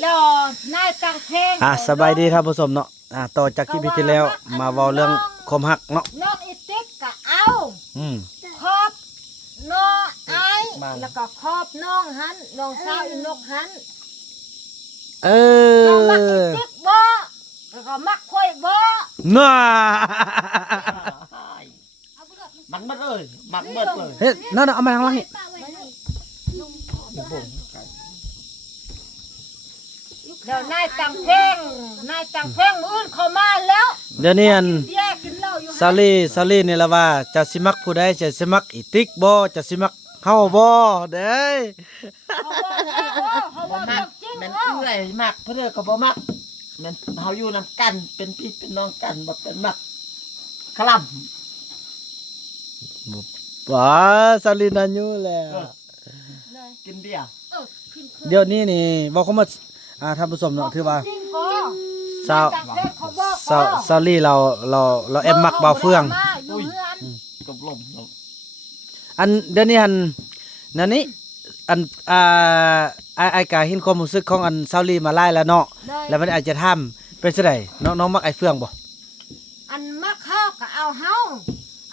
แล้วนายตังเพลง สบายดีครับผู้ชมเนาะต่อจากคลิปที่แล้วมาเว้าเรื่องความฮักเนาะ น้องอีติ๊กก็เอา อืม ครอบน้องไอ้แล้วก็ครอบน้องหันน้องสาวอีนกหัน เอ น้องมักอี อ ติ๊กบ่แล้วก็มักค่อยบ่ น่า มักเบิดเลยมักเบิดเลย เฮ้ยนั่นเอามาทางหลังนี่ เดี๋ยวนายตังเพลงมื้ออื่นเข้ามาแล้ว เดี๋ยวนี้อัน แยกกินเหล้าอยู่ ซาลีนี่ละว่าจะสิมักผู้ใดจะสิมักอีติ๊กบ่จะสิมักเฮาบ่เด้ย เขา บ่ ว่า มั เรื่ ก องจริง แม่น เอ้า เอื้อยมักเพื่อก็บ่มักแม่นเฮาอยู่นำกันเป็นพี่เป็นน้องกันบ่เป็นมักคลำ ว้าซาลีนั่นอยู่แล้ว กินเบียร์ เดี๋ยวนี้นี่บอกเขามาท่านผู้ชมเนาะถือว่า จริงบ่ สาว ตังเพลงเขาบอก ซาลีเราแอบมักบ่าวเฟือง อยู่เฮือน กับลมเนาะ อันเดี๋ยวนี้อันนั่นนี่อันไอ้กาเห็นความรู้สึกของอันซาลีมาไล่แล้วเนาะ ได้ แล้วมันอาจจะทำเป็นจังไดน้องมักไอ้เฟืองบ่ อันมักเฮาก็เอาเฮา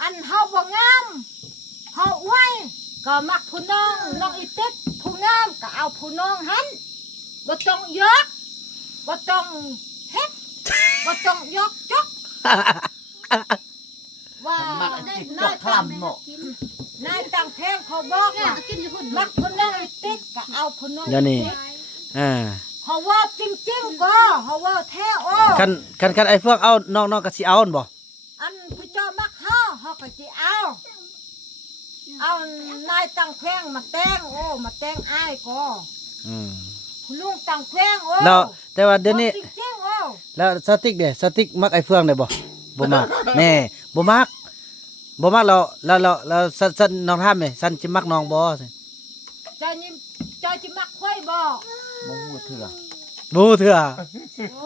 อันเฮาบ่งามเฮาอวยก็มักผู้น้องน้องอีติ๊กผู้งามก็เอาผู้น้องหันบ่ต้องยกบ่ต้องเฮ็ดบ่ต้องยกจกว่า มักไอ้ติ๊กตกคลำเนาะ นายตังเพลงเขาบอกว่ามักผู้น้องอีติ๊กก็เอาผู้น้อง เดี๋ยวนี้ อ่า เขาว่าจริงๆก็เขาว่าแท้โอ้ คันไอ้เฟืองเอาน้องก็สิเอาหั่นบ่ อันผู้เจ้ามักเฮาเฮาก็สิเอานายตังเพลงมาแต่งโอ้มาแต่งอ้ายก็ อืม คุณลุงตังเพลงโอ้ แล้วแต่ว่าเดี๋ยวนี้ จริงๆโอ้ แล้วสติ๊กเด้สติ๊กมักไอ้เฟืองได้บ่บ่มักแน่บ่มักแล้วสันน้องทำนี่สันสิมักน้องบ่ เจ้านี่เจ้าสิมักค่อยบ่ บ่ฮู้เถื่อ บ่เถื่อ โอ้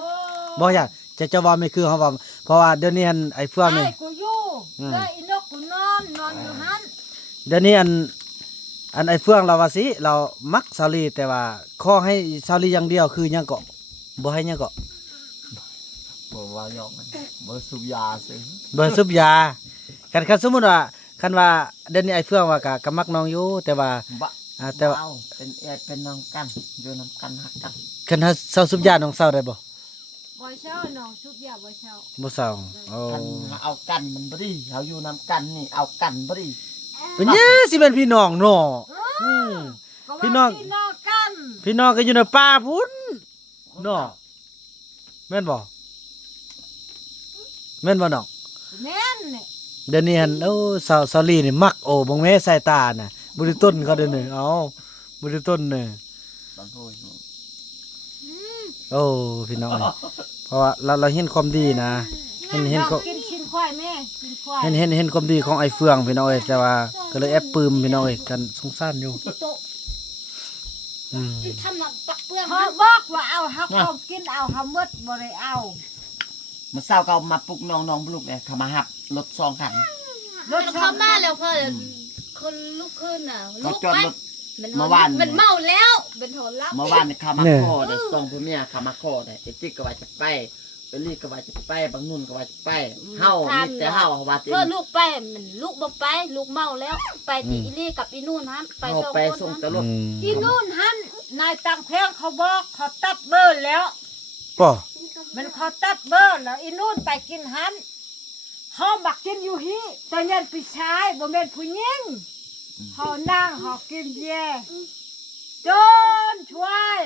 บ่อยากจะว่าไม่คือเฮาว่าเพราะว่าเดี๋ยวนี้อันไอ้เฟืองนี่ อ้ายกูอยู่แล้วอีนกกูนอนอยู่หัน เดี๋ยวนี้อันไอ้เฟืองเราว่าสิเรามักซาลีแต่ว่าขอให้ซาลีอย่างเดียวคือหยังก็บ่ให้หยังก็ บ่ว่าหยอกมันบ่สูบยาซื่อ บ่สูบยาคันสมมุติว่าคันว่าเดี๋ยวนี้ไอ้เฟืองว่าก็มักน้องอยู่แต่ว่า บ่ แต่ว่า เอาเป็นเอื้อยเป็นน้องกันอยู่นำกันฮักกัน คันเฮาสูบยาน้องเศร้าได้บ่ บ่เช้าน้องชุบยาบ่เช้า บ่เศร้าโอ้ กันเอากันมันบ่ดีเฮาอยู่นำกันนี่เอากันบ่ดี เป็นหยังสิเป็นพี่น้องเนาะอืม ก็ว่า พี่น้อง พี่น้องกัน พี่น้องก็อยู่ในป่าพุ่นเนาะแม่นบ่แม่นบ่น้อง แม่นนี่ เดี๋ยวนี้หันโอ้ซาลีนี่มักโอ้บ่แม่สายตาน่ะบ่ได้ต้นเขาเด้อนี่เอ้าบ่ได้ต้นนี่ บางโทษ โอ้พี่น้องเพราะว่าเราเห็นความดีนะเห็น น้อง ก็ กินชิ้นควายแม่ชิ้นควาย เห็นความดีของไอ้เฟืองพี่น้องเอ้ยแต่ว่าก็เลยแอบปลื้มพี่น้องเอ้ยกันสงสารอยู่อืม ทำน้ำปักเปลืองเขาบอกว่าเอาเฮาเอากินเอาเฮาหมดบ่ได้เอา มื้อเช้าก็เอามาปลุกน้องๆปลุกเนี่ยเขามาหับรถ2คัน รถ เขามาแล้วพ่อคนลุกขึ้นน่ะ ก็ ลุก จอด ไป รถ มัน เมื่อวาน มันเมาแล้วเป็นโหรับ เมื่อวานนี่เขามาขอเด้อส่งผู้เมียเขามาขอได้ไอ้ติ๊กก็ว่าจะไปเอลี่ก็ว่าจะไปบางนุ่นก็ว่าจะไปเฮามีแต่เฮาว่าจะ เพื่อลูกไปมันลูกบ่ไปลูกเมาแล้ว ไปที่อีลี่กับอีนู่นนั้นไป เฮา สอง ไป คน ส่ง นั้น แต่รถ อีนู่นหันนายตังเพลงเขาบอกเขาตัดเบอร์แล้ว ป่ มันเขาตัดเบอร์แล้วอีนู่นไปกินหันเฮาบักกินอยู่ฮีแต่ยันผู้ชายบ่แม่นผู้หญิงเฮานั่งเฮากินเบียร์จนช่วย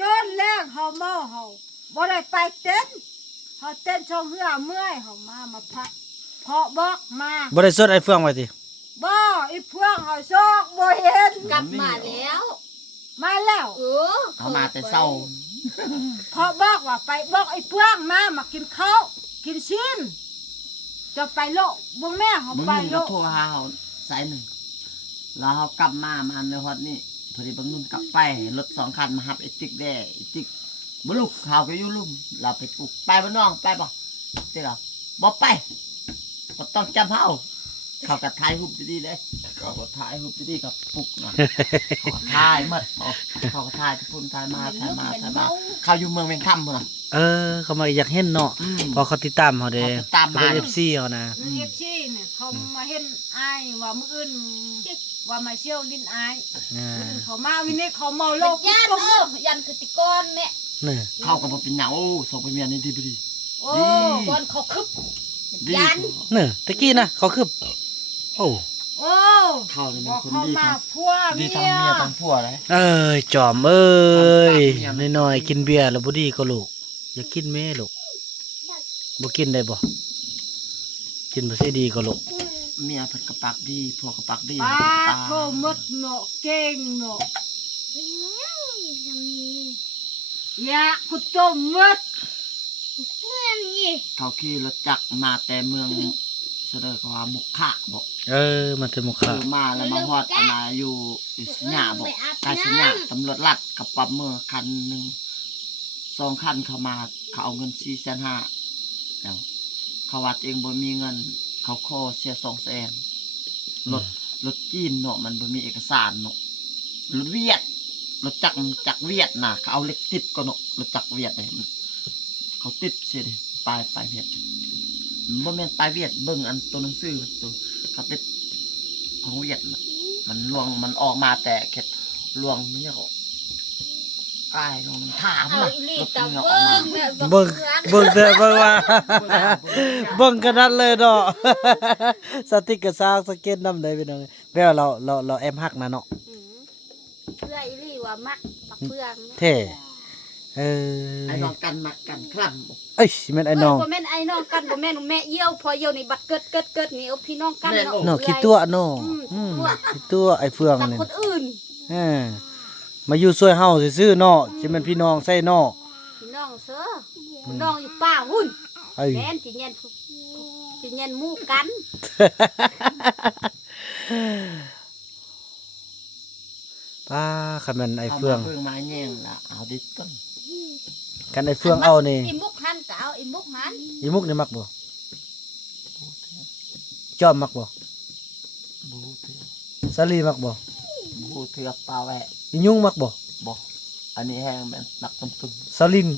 จนแรงเฮาเมาเฮาบ่ได้ไปเต้นเฮาเต้นช่องเหือเมื่อยเฮามาพักเพาะบอกมา บ่ได้สดไอ้เฟืองไว้ติ บ่อีเพื่องเฮาซอกบ่เห็น กลับมาแล้ว มาแล้ว เฮามาแต่เช้า เพาะบอกว่าไปบอกไอ้เพื่องมากินข้าวกินชิมจะไปโลกบ่แม่เฮา มึง ไป นุ่น โล ก็ ก โทรหาเฮาสายหนึ่งแล้วเฮากลับมาในฮอดนี่พอดีบางนุ่นกลับไปรถ2คันมาหับไอ้ติ๊กแด้ไอ้ติ๊กบ่ลูกเขาก็อยู่ลุ่มเราไปปลุกไปบ่น้องไปบ่ติ๊กเหรอบ่ไปบ่ต้องจำเฮา เขาก็ถ่ายรูปดีๆเด้เขาก็ถ่ายรูปดีๆกับปุกนะเขาก็ถ่ายหมดเขาก็ถ่ายที่พุ่นถ่ายมาเขาอยู่เมืองเวียงคำพุ่นน่ะ เขามาอยากเห็นเนาะ อืม พอเขาติดตามเขาเด้ เขาติดตามมา เป็น FC เขานะ เอฟซีเนี่ยเขามาเห็นอายว่ามื้ออื่นว่ามาเชี่ยวลิ้นอาย อ่า เขามาวินี่เขาเมาโล โล ก กยันยันคือติกอนแม่ นี่ เขาก็บ่เป็นหยังโอ้ส่งไปเมียนี่ดีบ่ดี โอ้ ก่อนเขาคึบ ดี ยัน นี่ตะกี้นะเขาคือโอ้ โอ้ เขานี่ บ เป็ อน ก คน เขา ดี มา ทั้ง พัว ดี เมี ทั้ง ย เมียทั้งผัวเลย เอ้ยจอมเอ้ย ตามเมีย น้อยๆกินเบียร์แล้วบ่ดีก็ลูกอย่ากินแม่ลูกบ่กินได้บ่กินบ่สิดีก็ลูก เมียเพิ่นก็ปากดีผัวก็ปากดี ปาโทมดเนาะเก่งเนาะยาคุตมด เขาขี่รถจักรมาแต่เมืองเสดอก็ว่ามุกขะบอก มันเป็นมุขะ มาแล้วมาฮอดอันน่ะอยู่สัญญาบอกกายสัญญาตำรวจรัดกับปรับมือคันหนึง2คันเข้ามาเขาเอาเงิน4,500,000แล้วเขาว่าตัวเองบ่มีเงิน เขาขอเสีย200,000รถจีนเนาะมันบ่มีเอกสารเนาะรถเวียดรถจักรเวียดน่ะเขาเอาเหล็กติดก็เนาะรถจักรเวียดเนี่ยมันเขาติดเสียดิปลายเวียดมันบ่แม่นปลายเวียดเบิ่งอันตัวหนังสือตัวเขาติดของเวียดน่ะมันลวงมันออกมาแต่แค่ลวงมันยังออกกายลงถาม เอา น่ะ อีหลี รถ ตะ มันอ เบิ่ อกมาง แม่ เบิ่งเบิ่งเด้อเบิ่งว่า เบิ่งขนาดเลยเนาะ สติกเกอร์ซาวสเก็ตนำได้พี่น้องแววเราแอมฮักนะเนาะ เพื่ออีหลีว่ามักปักเพื่อง เท่เอ ไอ้น้องกันมักกันคลั่งบอก เอ้ยแม่นไอ้น้อง บ่แม่นไอ้น้องกันบ่แม่นแม่เยี่ยวพอเยี่ยวนี่บัดเกิดนี่เอาพี่น้องกันเนาะ เนาะคิดตัวเนาะคิดตัวไอ้เฟือง กับ นี่ คนอื่น มาอยู่ช่วยเฮาซื่อๆเนาะสิแม่นพี่น้องใส่เนาะ พี่น้องเสือพี่น้องอยู่ป่าหุ่น เอ้ย แม่นสิเย็นหมู่กัน ป้าคันแม่นไอ้เฟือง ามาเบิ่งไม้แย่งละเอาดิต้น กันไอ้เฟืองเอานี่ อีมุกหันก็เอาอีมุกหัน อีมุกนี่มักบ่จอมมักบ่ บูเถือ สาลีมักบ่ บูเถือปลาแหวะ อียุงมักบ่ บอกอันนี้แห้งแม่นหนักตึม สาลิน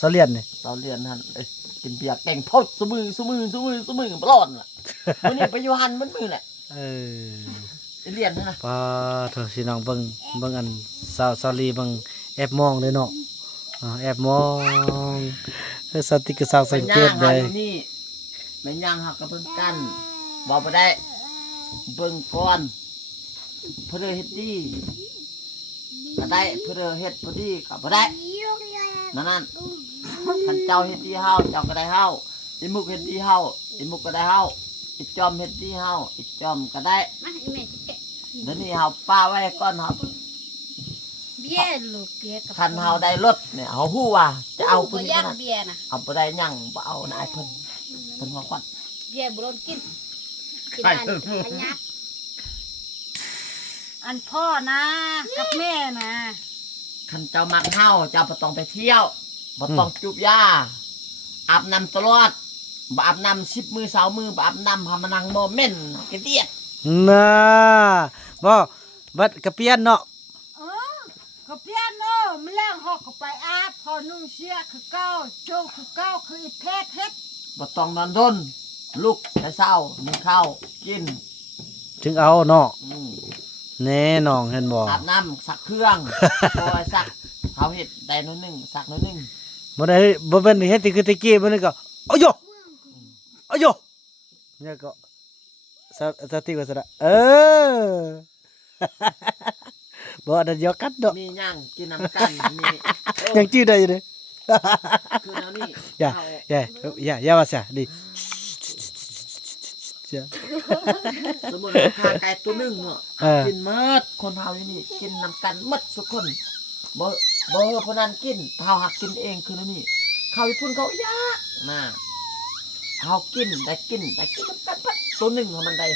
สาเลียนนี่ ๆเสาเรียนหันกินเบียร์แกงพดสมือปลอนล่ะวันนี้ไปอยู่หันมันมือแหละ เออ ไปเรียนนั่นนะ ป้าเถอะสิน้องเบิ่งอันสาลีเบิ่งแอบมองเลยเนาะแอบมองสติกสาวสังเกต หา ได้ อยู่นี่แม่นย่างหักกับเบิ่งกันบอกไปได้เบิ่งก่อนเพื่อเฮ็ดดีก็ได้เพื่อเฮ็ดพอดีก็บ่ได้นั่นท่านเจ้าเฮ็ดดีเฮาเจ้าก็ได้เฮาอีมุกเฮ็ดดีเฮาอีมุกก็ได้เฮาอีจอมเฮ็ดดีเฮาอีจอมก็ได้ มาอีแม่สิแกะ เดี๋ยวนี้เฮาป้าไว้ก่อนเฮา เบี้ยลูกเบี้ยกับ คันเฮาได้รถเนี่ยเฮาฮู้ว่าจะเอา บ่ ปืน ย่า ข ง นาด เบี้ยน่ะ เอาบ่ได้หยังบ่เอานายเพิ่นหัวควัน เบี้ยบ่โดนกินได้ขยับ อันพ่อนะกับแม่นะ คันเจ้ามักเฮาเจ้าบ่ต้องไปเที่ยวบ่ต้องจูบยาอาบน้ำตลอดบ่อาบน้ำ10 มื้อ20มื้อบ่อาบน้ำหามานั่งโมเมนต์กระเดียด น่าบ่บัดกระเปียนเนาะ ก็เพียโนมแรงหอกก็ไปอาบพอนุ่งเสียคือเก้าโจงคือเก้าคืออีเพชรเฮ็ด บ่ต้องนอนดนลุกแต่เช้านึ่งข้าวกิน ถึงเอาเนาะ อืม แน่น้องเห็นบ่ อาบน้ำสักเครื่องโอ้ยสักเขาเฮ็ดได้น้อยหนึงสักน้อยหนึง บ่ได้บ่เป็นเฮ็ดที่คือตะกี้มันก็อ้โยอ้โยเนี่ยก็สติก็สระบ่ได้ยอกัดดอก มีย่างกินน้ำกันมีเออ ยังชื่อได้อยู่เด้ คือแนวนี้ อย่า เอา อย่าว่าซะดิ สมมุติว่าข้าไก่ตัวหนึงเนาะ เออ กินหมดคนเฮาอยู่นี่กินน้ำกันหมดทุกคนบ่เพราะนั้นกินเฮาหักกินเองคือแนวนี้เขาญี่ปุ่นเขายากนะเฮากินได้กินน้ำกันหมดตัวหนึงของมันได้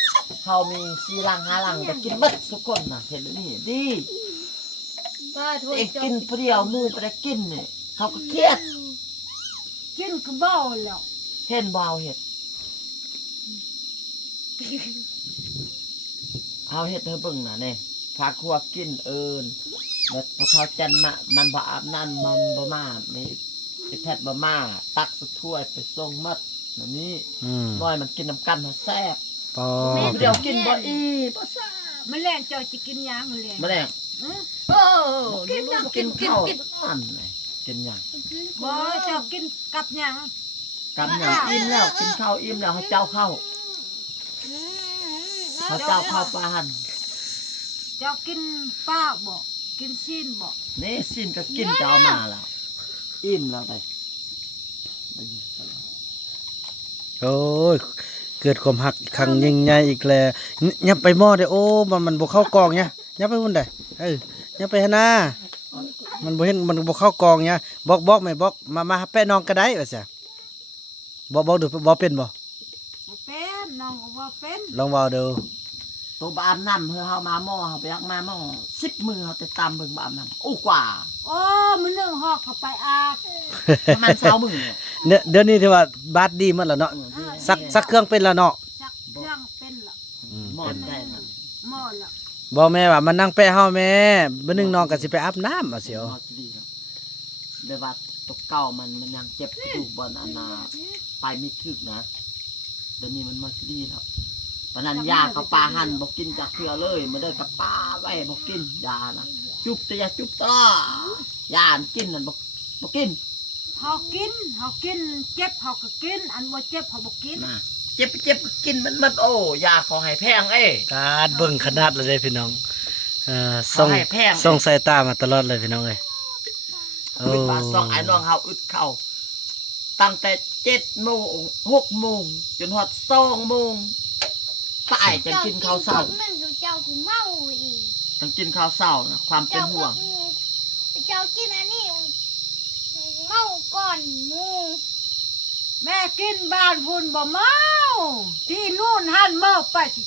เฮามี4ลัง5ลังได้กินหมดทุกคนน่ะเห็นแล้วนี่ดี ป้าโทษ เอง จ กินผู้เดียวหมู่บ่ได้กินนี่เขาก็เครียด กินก็เบ้าแล้ว เห็นบ่เอาเฮ็ด เอาเฮ็ดให้เบิ่งน่ะนี่พาครัวกินเอิ้นแล้วพอเฒ่าจันมามันบ่อาบน้ำมันบ่มาไม่ไอ้แพทย์บ่มาตักสักถ้วยไปส่งมัดอันนี้ น้อยมันกินน้ำกันแซ่บ ปอ เดี๋ยวกินบ่อีบ่ซ่า แมลงเจ้าจะกินหยังแมลง มาแล้ โอ้ กินยังกินข้าวนั่นไงกินยัง บ่เจ้ากินกับหยัง กันยังอิ่มแล้วกินข้าวอิ่มแล้วให้เจ้าเข้าให้เจ้าเข้าปลาหัน เจ้ากินป้าบ่กินซีนบ่ นี่สิ้นก็กินเจ้ามาแล้วอิ่มแล้วไป โอ้ยเกิดความหักครั้งยิ่งใหญ่อีกแล้วยับไปหม้อเด้อโอ้มันบ่เข้ากองเนี่ยยับไปพุ่นได้ยับไปหนหน้ามันบ่เห็นมันบ่เข้ากองเนี่ยบอกไม่บอกมาแปะน้องก็ได้ว่าซั่นบอกดูบ่เป็นบ่ บ่เป็นน้องก็บ่เป็น ลองเว้าดู ตัวบามน้ำเพื่อเฮามาหม้อเฮาไปยักมาหม้อ10 มื้อเฮาแต่ตามเบิ่งบามน้ำอู้กว่า โอ้มื้อหนึงฮอกเข้าไปอาบ ประมาณ20 มื้อเนี่ย เดี๋ยวนี้ถือว่าบาดดีหมดแล้วเนาะซักเครื่องเป็นแล้วเนาะ สักเครื่องเป็นละ หม้อได้นั่น หม้อละ บ่แม่ว่ามันนั่งแปะเฮาแม่มื้อนึงน้องก็สิไปอาบน้ำว่าเสียว หม้อดีครับเดี๋ยวว่าตัวเก่ามันยังเจ็บกระดูกบ่อนอันน่ะไปไม่ถึกนะเดี๋ยวนี้มันมาดีแล้วปานนั้นยากับปลาหั่นบ่กินจากเทื่อเลยมาเด้อกับปลาไว้บ่กินยานะจุบแต่ยาจุบตลอดยาอันกินนั่นบ่กิน เฮากินเจ็บเฮาก็กินอันบ่เจ็บเฮาบ่กิน นะเจ็บก็กินมันโอ้ยาเขาให้แพงเอ้ การเบิ่งขนาดเลยเด้พี่น้องส่ เขา ง ให้แพง ส่งสายตามาตลอดเลยพี่น้องเอ้ยโอ้ อึดบาซองไอ้น้องเฮาอึดเข้าตั้งแต่7 โมง 6 โมงจนฮอด2 โมงตายจังกินข้าวเช้า มันเจ้ากูเมาอีก จังกินข้าวเช้านะความเป็นห่วง เจ้ากินอันนี้เมาก่อนหมู แม่กินบ้านพุ่นบ่เมาที่นู่นหันเมาไปสิ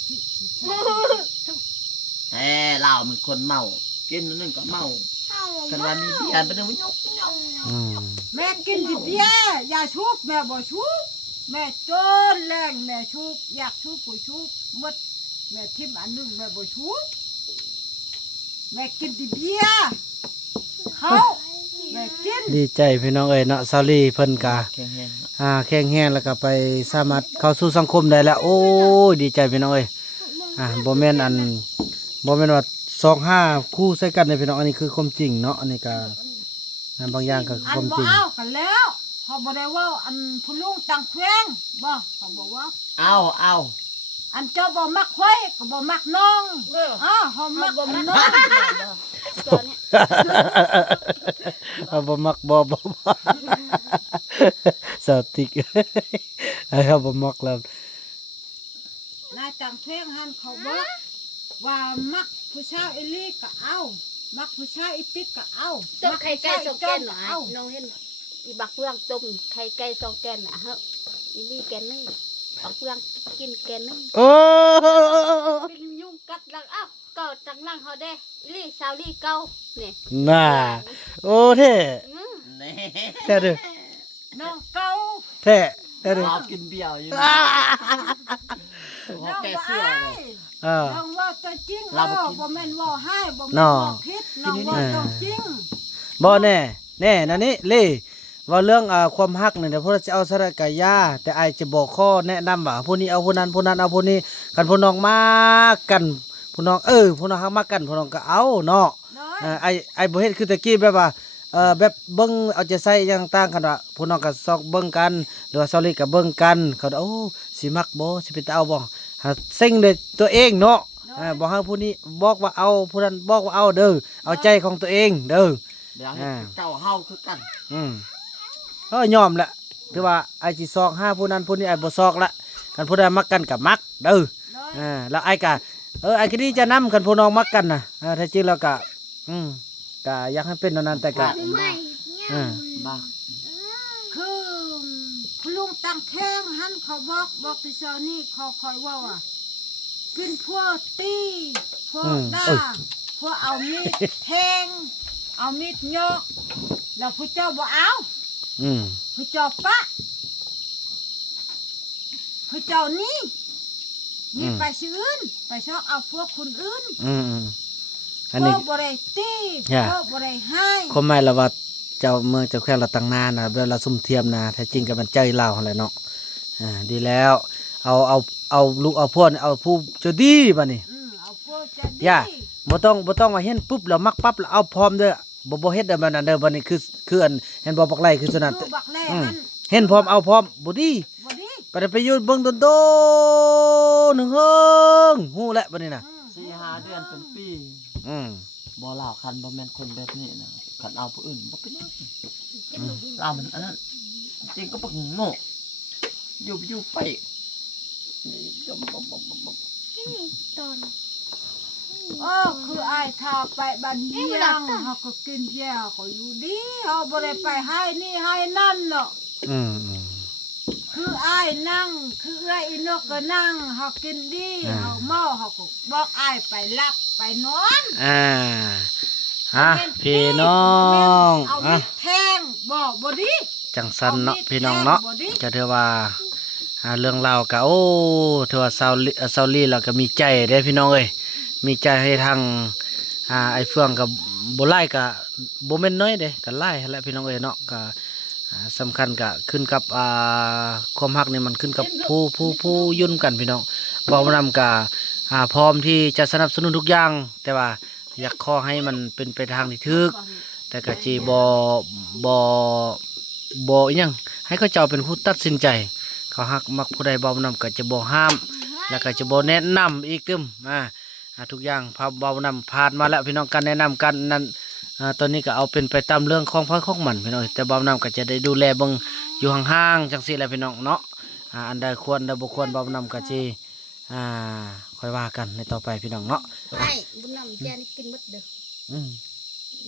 แต่เรามันคนเมา กินอันนึงก็เมา เข้า กันว่ามีเบียร์ไปนึงยก อืม แม่กินดิเบียร์อย่าชุบแม่บ่ชุบแม่จนแรงแม่ชุบอยากชุบก็ชุบหมดแม่ทิมอันหนึงแม่บ่ชุบแม่กินดิเบียร์เขาแม่กิน ดีใจพี่น้องเอ้ยเนาะซาลีเพิ่นกะ แข็งแรง แข็งแรงแล้วก็ไปสามารถเข้าสู่สังคมได้แล้วโอ้ยดีใจพี่น้องเอ้ยบ่แม่นว่า25คู่ใส่กันในพี่น้องอันนี้คือความจริงเนาะอันนี้ก็บางอย่างก็คือ อั คน วาม บ่ จริง เอากันแล้วเขาบ่ได้เว่าอันผู้ลุงตังแขวงบ่เขาบอกว่า เอา อันเจ้าบ่มักไว้ก็บ่มักน้องเขามัก บ่ อัน มา น้อง ตอนนี้ เอาบ่มักบ่สติกเอาบ่มักแล้ว นายตังแขวงหันเขาบอกว่ามักผู้ชายอีหลีก็เอามักผู้ชายอีติ๊กก็เอา ต้มไข่ไก่สองแกน มั หน่ ก อย เอา น้องเห็นอีบักเฟืองต้มไข่ไก่สองแกนน่ะเฮ้อีนี่แกนนึงบักเฟืองกินแกนนึง โอ้ เป็นยุงกัดหลังอ้าวเก่าจังหลังเขาเด้อีลี่สาวลี่เก่านี่ น่าโอ้แท้ นี่ แท้เด้อ น้องเก่า แท้เด้อ เรากินเบียร์อยู่ น้ หัว อง แก บ่ เสื้อ อา เลย ย อ่า น้องว่าตัวจริง เราบ่กิน บ่แม่นว่าให้บ่แม่น น้อ ว่าผิดน้องว่าตัวจริง บ่แน่นั่นนี่เล่ว่าเรื่องความฮักนี่เดี๋ยวพวกเราจะเอาสระกายาแต่อายจะบอกข้อแนะนำว่าผู้นี้เอาผู้นั้นผู้นั้นเอาผู้นี้กันผู้น้องมากันผู้น้องผู้น้องฮักมากันผู้น้องก็เอาเนาะ น้อย ไอ้บ่เฮ็ดคือตะกี้แบบว่าแบบเบิ่งเอาใจใส่อย่างต่างกันว่าผู้น้องก็ซอกเบิ่งกันหรือว่าซอลี่ก็เบิ่งกันเขาโอ้สิมักบ่สิเป็นตาเอาบ่หาเซ็งด้วยตัวเองเนาะบ่ให้ผู้นี้บอกว่าเอาผู้นั้นบอกว่าเอาเด้อเอาใจของตัวเองเด้อ เดี๋ยวให้เจ้าเฮาคือกัน ยอมละถือว่าไอ้สิซอก5ผู้นั้นผู้นี้ไอ้บ่ซอกละกันผู้ใดมักกันก็มักเด้อ น้อย แล้วไอ้ก็ไอ้ก็ดีจะนํกันผู้น้องมักกันน่ะแท้จริงแล้วก็ก็อยากให้เป็นเท่านั้นแต่ก็ ไม่เนี่ย บ้า คือคุณลุงตังแข้งหันเขาบอกที่เช้านี้เขาคอยว่าเป็นพวกตีพวกด่าพวกเอามีดแทงเอามีดยกแล้วผู้เจ้าบ่เอา ผู้เจ้าปะผู้เจ้านี่ มีไปชื่ออื่นไปชอบเอาพวกคนอื่น อันนี้ พวกบ่ได้ตี อย่า พวกบ่ได้ให้ ความหมายแล้วว่าเจ้าเมืองเจ้าแค่เราตั้งนานนะเวลาซุ่มเทียมนะแท้จริงก็มันใจลาวหั่นแหละเนาะดีแล้วเอาลูกเอาพวกเอาผู้เจะดีบัดนี้ เอาพวกจะดี ย่าบ่ต้องว่าเห็นปุ๊บแล้วมักปั๊บแล้วเอาพร้อมเด้อบ่เฮ็ดเด้อมันนั่นเด้อบัดนี้คืออันเห็นบ่ปักไหลคือสนั่น คือบักแน่ อืม มัน เห็นพร้อมเอาพร้อมบ่ดี บ่ดี บัดนี้ไปอยู่เบิ่งโดนๆหนึ่งเฮิงฮู้แล้วบัดนี้น่ะ 4-5 เดือนเป็นปี อืม บ่ลาวคันบ่แม่นคนแบบนี้นะคันเอาผู้อื่นบ่เป็นหยังลาวมันอันนั้นจริงก็บ่โง่อยู่ไป ตอน คืออ้ายถ้าไปบ้านเยี่ยงเฮาก็กินแย่ก็อยู่ดีเฮาบ่ได้ไปให้นี่ให้นั่นเนาะ อืม คืออ้ายนั่ง คือเอื้อยอีนกก็นั่งเฮากินดีเฮาเมาเฮาก็บอกอ้ายไปรับไปนอน พี่น้อง เอามีดแทงบ่ดี จังสันเนาะพี่น้องเนาะจะเถือว่าเรื่องราวก็โอ้ถือว่าซาวลี่เราก็มีใจได้พี่น้องเอ้ยมีใจให้ทางไอ้เฟืองกับบ่ไล่ก็บ่แม่นน้อยเด้ก็ไล่หั่นแหละพี่น้องเอ้ยเนาะก็สำคัญก็ขึ้นกับความรักนี่มันขึ้นกับผู้ยุ่นกันพี่น้องบ่นำก็พร้อมที่จะสนับสนุนทุกอย่าง แต่ว่าอยากขอให้มันเป็นไปทางที่ถูกแต่ก็สิบ่อิหยังให้เขาเจ้าเป็นผู้ตัดสินใจเขาฮักมักผู้ใดบ่นำก็จะบ่ห้าม แล้วก็จะบ่แนะนำอีกตึมทุกอย่างพาเบานำผ่านมาแล้วพี่น้องกันแนะนำกันนั้นตอนนี้ก็เอาเป็นไปตามเรื่องของพ่อของมันพี่น้องแต่เบานำก็จะได้ดูแลเบิ่งอยู่ห่างๆจังซี่แหละพี่น้องเนาะอันใดควรอันใดบ่ควรเบานำก็สิค่อยว่ากันในต่อไปพี่น้องเนาะ ไอ้บุญนำแจนี่กินหมดเด้อ อืม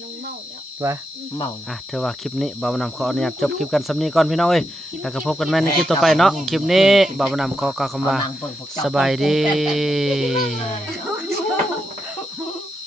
น้องเมาแล้ว ว่า เมา เธอว่าคลิปนี้เบานำขออนุญาตจบคลิปกันสำนี้ก่อนพี่น้องเอ้ยแล้วก็พบกันใหม่ในคลิปต่อไปเนาะคลิปนี้เบานำขอกล่าวคำว่า เอนั่งเบิ่งพวกเจ้ สบายดี